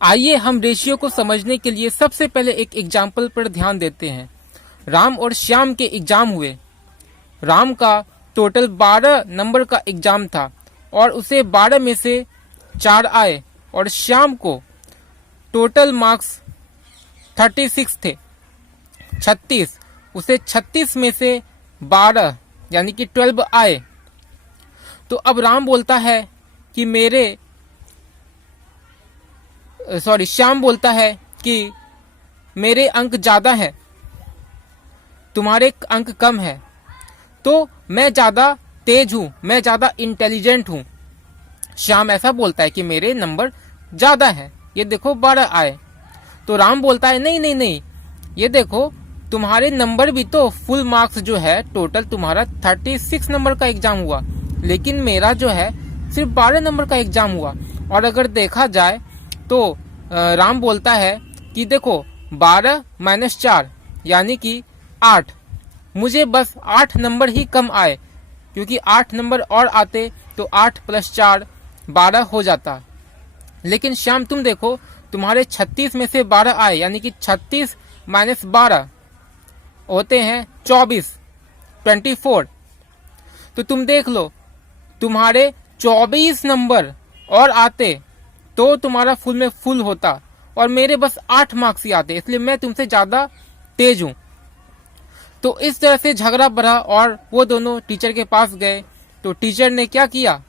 आइए हम रेशियो को समझने के लिए सबसे पहले एक एग्जाम्पल पर ध्यान देते हैं। राम और श्याम के एग्जाम हुए। राम का टोटल 12 नंबर का एग्जाम था और उसे 12 में से 4 आए, और श्याम को टोटल मार्क्स 36 थे, 36। उसे 36 में से 12 यानी कि 12 आए। तो अब राम बोलता है कि श्याम बोलता है कि मेरे अंक ज्यादा है, तुम्हारे अंक कम है, तो मैं ज्यादा तेज हूं, मैं ज्यादा इंटेलिजेंट हूं। श्याम ऐसा बोलता है कि मेरे नंबर ज्यादा है, ये देखो 12 आए। तो राम बोलता है नहीं नहीं नहीं, ये देखो तुम्हारे नंबर भी तो फुल मार्क्स जो है टोटल तुम्हारा 36 नंबर का एग्जाम हुआ, लेकिन मेरा जो है सिर्फ 12 नंबर का एग्जाम हुआ। और अगर देखा जाए तो राम बोलता है कि देखो 12 माइनस 4 यानी कि 8, मुझे बस 8 नंबर ही कम आए, क्योंकि 8 नंबर और आते तो 8 प्लस 4 12 हो जाता। लेकिन श्याम तुम देखो तुम्हारे 36 में से 12 आए, यानी कि 36 माइनस 12 होते हैं 24। तो तुम देख लो तुम्हारे 24 नंबर और आते तो तुम्हारा फुल में फुल होता, और मेरे बस 8 मार्क्स ही आते, इसलिए मैं तुमसे ज्यादा तेज हूं। तो इस तरह से झगड़ा बढ़ा और वो दोनों टीचर के पास गए। तो टीचर ने क्या किया,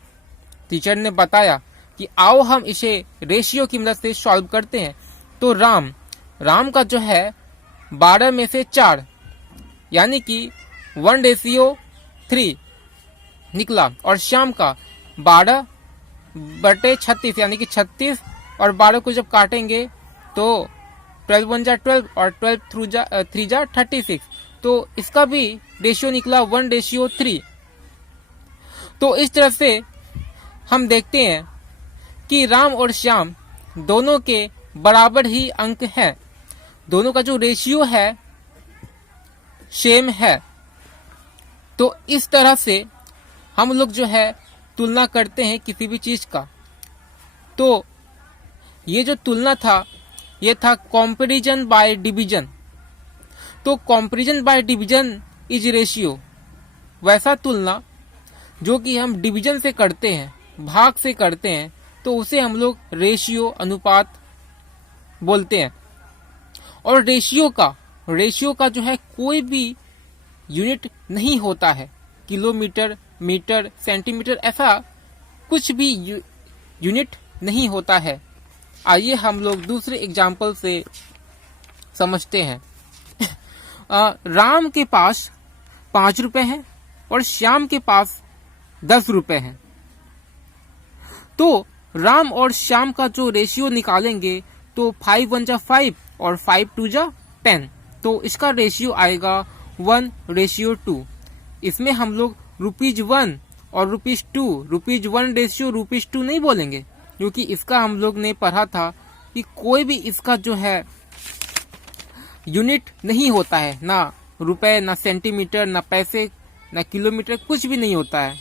टीचर ने बताया कि आओ हम इसे रेशियो की मदद से सॉल्व करते हैं। तो राम का जो है 12 में से 4 यानी कि 1:3 निकला, और श्याम का 12/36 यानी कि 36, और 12 को जब काटेंगे तो 12 1 जा 12 और 12 3 जा 36, तो इसका भी रेशियो निकला 1:3। तो इस तरह से हम देखते हैं कि राम और श्याम दोनों के बराबर ही अंक हैं, दोनों का जो रेशियो है सेम है। तो इस तरह से हम लोग जो है तुलना करते हैं किसी भी चीज का। तो ये जो तुलना था ये था कंपैरिजन बाय डिवीजन। तो comparison by division is ratio, वैसा तुलना जो कि हम डिवीजन से करते हैं, भाग से करते हैं, तो उसे हम लोग रेशियो अनुपात बोलते हैं। और रेशियो का जो है कोई भी यूनिट नहीं होता है, किलोमीटर, मीटर, सेंटीमीटर, ऐसा कुछ भी यूनिट नहीं होता है। आइए हम लोग दूसरे एग्जाम्पल से समझते हैं। राम के पास 5 रुपए हैं और श्याम के पास 10 रुपए हैं। तो राम और श्याम का जो रेशियो निकालेंगे तो 5 1 जा 5 और 5 2 जा 10, तो इसका रेशियो आएगा 1:2। इसमें हम लोग ₹1 और ₹2 रेशियो ₹2 नहीं बोलेंगे, क्योंकि इसका हम लोग ने पढ़ा था कि कोई भी इसका जो है यूनिट नहीं होता है, ना रुपए, ना सेंटीमीटर, ना पैसे, ना किलोमीटर, कुछ भी नहीं होता है।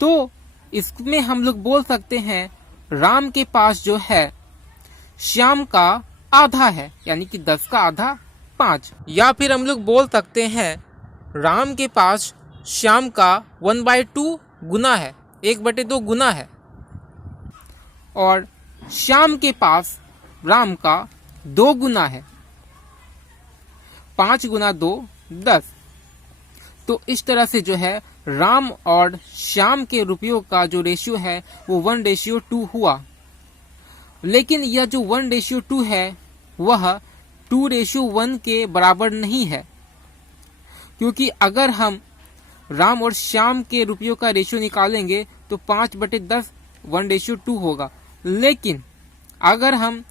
तो इसमें हम लोग बोल सकते हैं राम के पास जो है श्याम का आधा है, यानी कि 10 का आधा 5। या फिर हम लोग बोल सकते हैं राम के पास श्याम का 1/2 गुना है, 1/2 गुना है, और श्याम के पास राम का 2 गुना है, 5 गुना 2 10। तो इस तरह से जो है राम और श्याम के रुपयों का जो रेशियो है वो 1:2 हुआ। लेकिन यह जो 1:2 है वह 2:1 के बराबर नहीं है, क्योंकि अगर हम राम और श्याम के रुपयों का रेशियो निकालेंगे तो 5/10 1:2 होगा। लेकिन अगर हम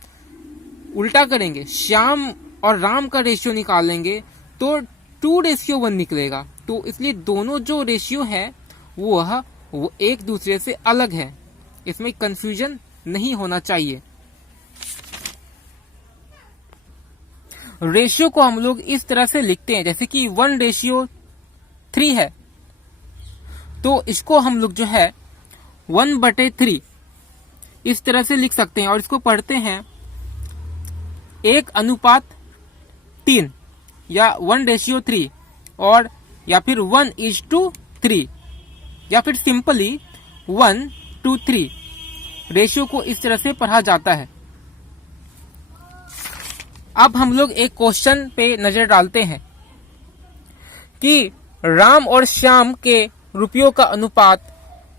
उल्टा करेंगे, श्याम और राम का रेशियो निकालेंगे तो 2:1 निकलेगा। तो इसलिए दोनों जो रेशियो है वो एक दूसरे से अलग है, इसमें कंफ्यूजन नहीं होना चाहिए। रेशियो को हम लोग इस तरह से लिखते हैं, जैसे कि 1:3 है, तो इसको हम लोग जो है 1/3 इस तरह से लिख सकते हैं और इसको पढ़ते हैं 1:3 या 1:3 और या फिर 1:3 या फिर सिंपली 1:3 रेशियो को इस तरह से पढ़ा जाता है। अब हम लोग एक क्वेश्चन पे नजर डालते हैं कि राम और श्याम के रुपयों का अनुपात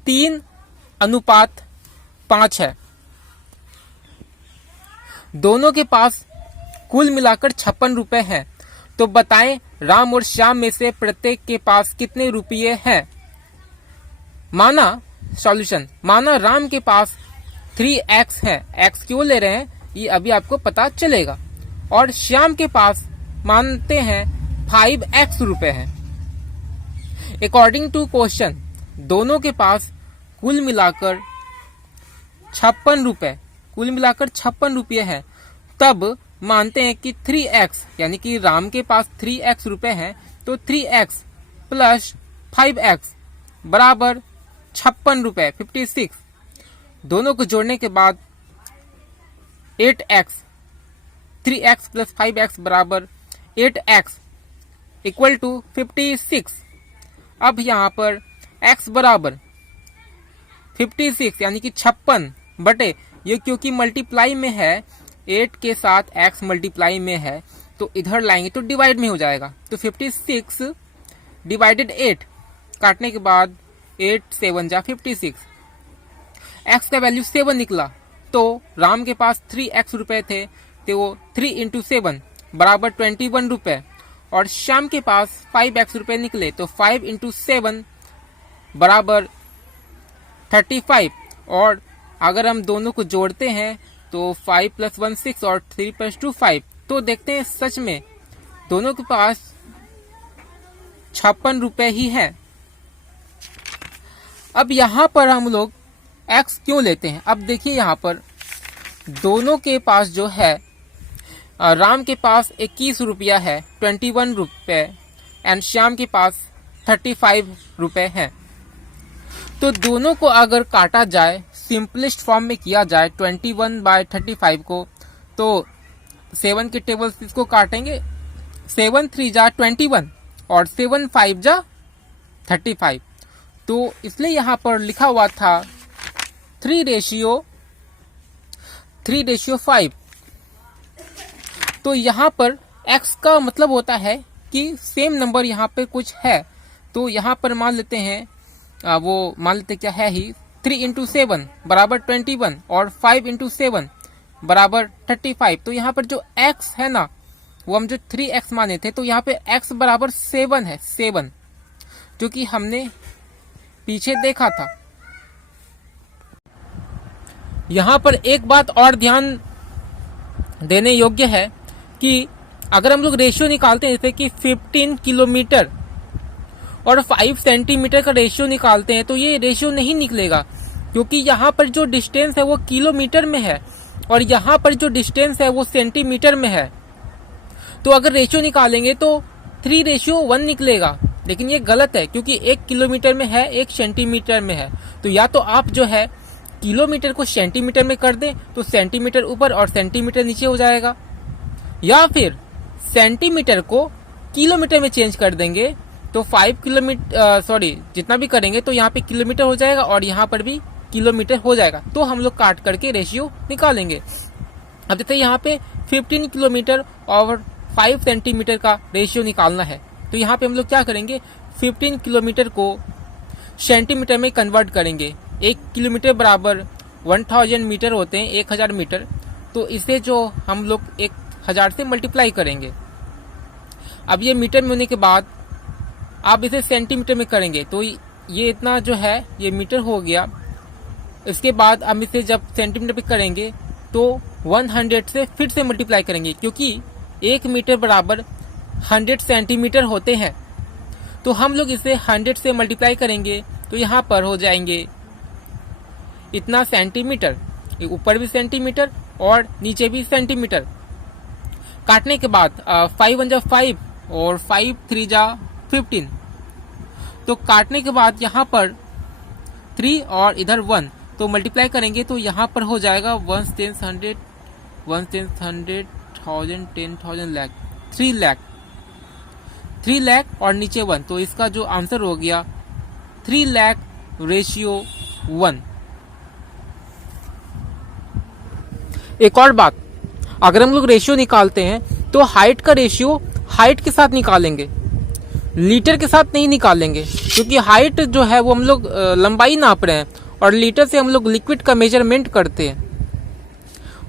3:5 है। दोनों के पास कुल मिलाकर 56 रुपए हैं। तो बताएं राम और श्याम में से प्रत्येक के पास कितने रुपये हैं। माना सॉल्यूशन, माना राम के पास 3x है। x क्यों ले रहे हैं ये अभी आपको पता चलेगा। और श्याम के पास मानते हैं 5x रुपए हैं। अकॉर्डिंग टू क्वेश्चन दोनों के पास कुल मिलाकर 56 रुपए, कुल मिलाकर 56 रुपये है। तब मानते हैं कि 3x यानी कि राम के पास 3x रुपए हैं, तो 3x प्लस 5x बराबर 56 रुपए 56। दोनों को जोड़ने के बाद 8x, 3x प्लस 5x बराबर 8x इक्वल टू 56। अब यहाँ पर x बराबर 56 यानी कि 56 बटे ये क्योंकि मल्टीप्लाई में है 8 के साथ x मल्टीप्लाई में है तो इधर लाएंगे तो डिवाइड में हो जाएगा। तो 56 डिवाइडेड 8 काटने के बाद 8 7 जा 56। x का वैल्यू 7 निकला। तो राम के पास 3x रुपए थे तो वो 3 इंटू 7 बराबर 21 रुपए। और श्याम के पास 5x रुपए निकले तो 5 इंटू 7 बराबर 35। और अगर हम दोनों को जोड़ते हैं तो 5 + 1 6 और 3 + 2 5। तो देखते हैं सच में दोनों के पास 56 रुपए ही है। अब यहाँ पर हम लोग x क्यों लेते हैं। अब देखिए यहाँ पर दोनों के पास जो है राम के पास 21 रुपया है 21 रुपए एंड श्याम के पास 35 रुपए है। तो दोनों को अगर काटा जाए सिंपलेस्ट फॉर्म में किया जाए 21/35 को, तो 7 के टेबल से इसको काटेंगे। 7 3 जा 21 और 7 5 जा 35। तो इसलिए यहाँ पर लिखा हुआ था 3:5। तो यहाँ पर x का मतलब होता है कि सेम नंबर यहाँ पे कुछ है। तो यहाँ पर मान लेते हैं वो मान लेते क्या है ही 3 इंटू 7 बराबर 21 और 5 इंटू 7 बराबर 35। तो यहाँ पर जो x है ना वो हम जो 3x माने थे तो यहाँ पे x बराबर 7 है 7 जो कि हमने पीछे देखा था। यहाँ पर एक बात और ध्यान देने योग्य है कि अगर हम लोग रेशियो निकालते हैं जैसे कि 15 किलोमीटर और 5 सेंटीमीटर का रेशियो निकालते हैं तो ये रेशियो नहीं निकलेगा क्योंकि यहाँ पर जो डिस्टेंस है वो किलोमीटर में है और यहाँ पर जो डिस्टेंस है वो सेंटीमीटर में है। तो अगर रेशियो निकालेंगे तो 3:1 निकलेगा, लेकिन ये गलत है क्योंकि 1 किलोमीटर में है 1 सेंटीमीटर में है। तो या तो आप जो है किलोमीटर को सेंटीमीटर में कर दें तो सेंटीमीटर ऊपर और सेंटीमीटर नीचे हो जाएगा, या फिर सेंटीमीटर को किलोमीटर में चेंज कर देंगे तो 5 किलोमीटर जितना भी करेंगे तो यहाँ पे किलोमीटर हो जाएगा और यहाँ पर भी किलोमीटर हो जाएगा। तो हम लोग काट करके रेशियो निकालेंगे। अब जैसे यहाँ पे 15 किलोमीटर और 5 सेंटीमीटर का रेशियो निकालना है तो यहाँ पे हम लोग क्या करेंगे 15 किलोमीटर को सेंटीमीटर में कन्वर्ट करेंगे। 1 किलोमीटर बराबर 1000 मीटर होते हैं 1000 मीटर। तो इसे जो हम लोग 1000 से मल्टीप्लाई करेंगे। अब ये मीटर में होने के बाद आप इसे सेंटीमीटर में करेंगे तो ये इतना जो है ये मीटर हो गया। इसके बाद हम इसे जब सेंटीमीटर पे करेंगे तो 100 से फिर से मल्टीप्लाई करेंगे क्योंकि 1 मीटर बराबर 100 सेंटीमीटर होते हैं। तो हम लोग इसे 100 से मल्टीप्लाई करेंगे तो यहाँ पर हो जाएंगे इतना सेंटीमीटर, ऊपर भी सेंटीमीटर और नीचे भी सेंटीमीटर। काटने के बाद 5 1 जा 5 और 5 3 जा 15। तो काटने के बाद यहाँ पर 3 और इधर 1 तो मल्टीप्लाई करेंगे तो यहाँ पर हो जाएगा 1 10 100 1 10 100 1000 10,000 लाख 3 लाख 3 लाख और नीचे 1, तो इसका जो आंसर हो गया 3 लाख रेशियो 1। एक और बात, अगर हम लोग रेशियो निकालते हैं तो हाइट का रेशियो हाइट के साथ निकालेंगे, लीटर के साथ नहीं निकालेंगे, क्योंकि हाइट जो है वो हम लोग लंबाई नाप रहे हैं और लीटर से हम लोग लिक्विड का मेजरमेंट करते हैं।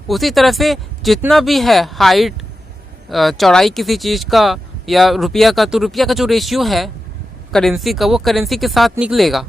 उसी तरह से जितना भी है हाइट, चौड़ाई किसी चीज़ का या रुपया का, तो रुपया का जो रेशियो है करेंसी का, वो करेंसी के साथ निकलेगा।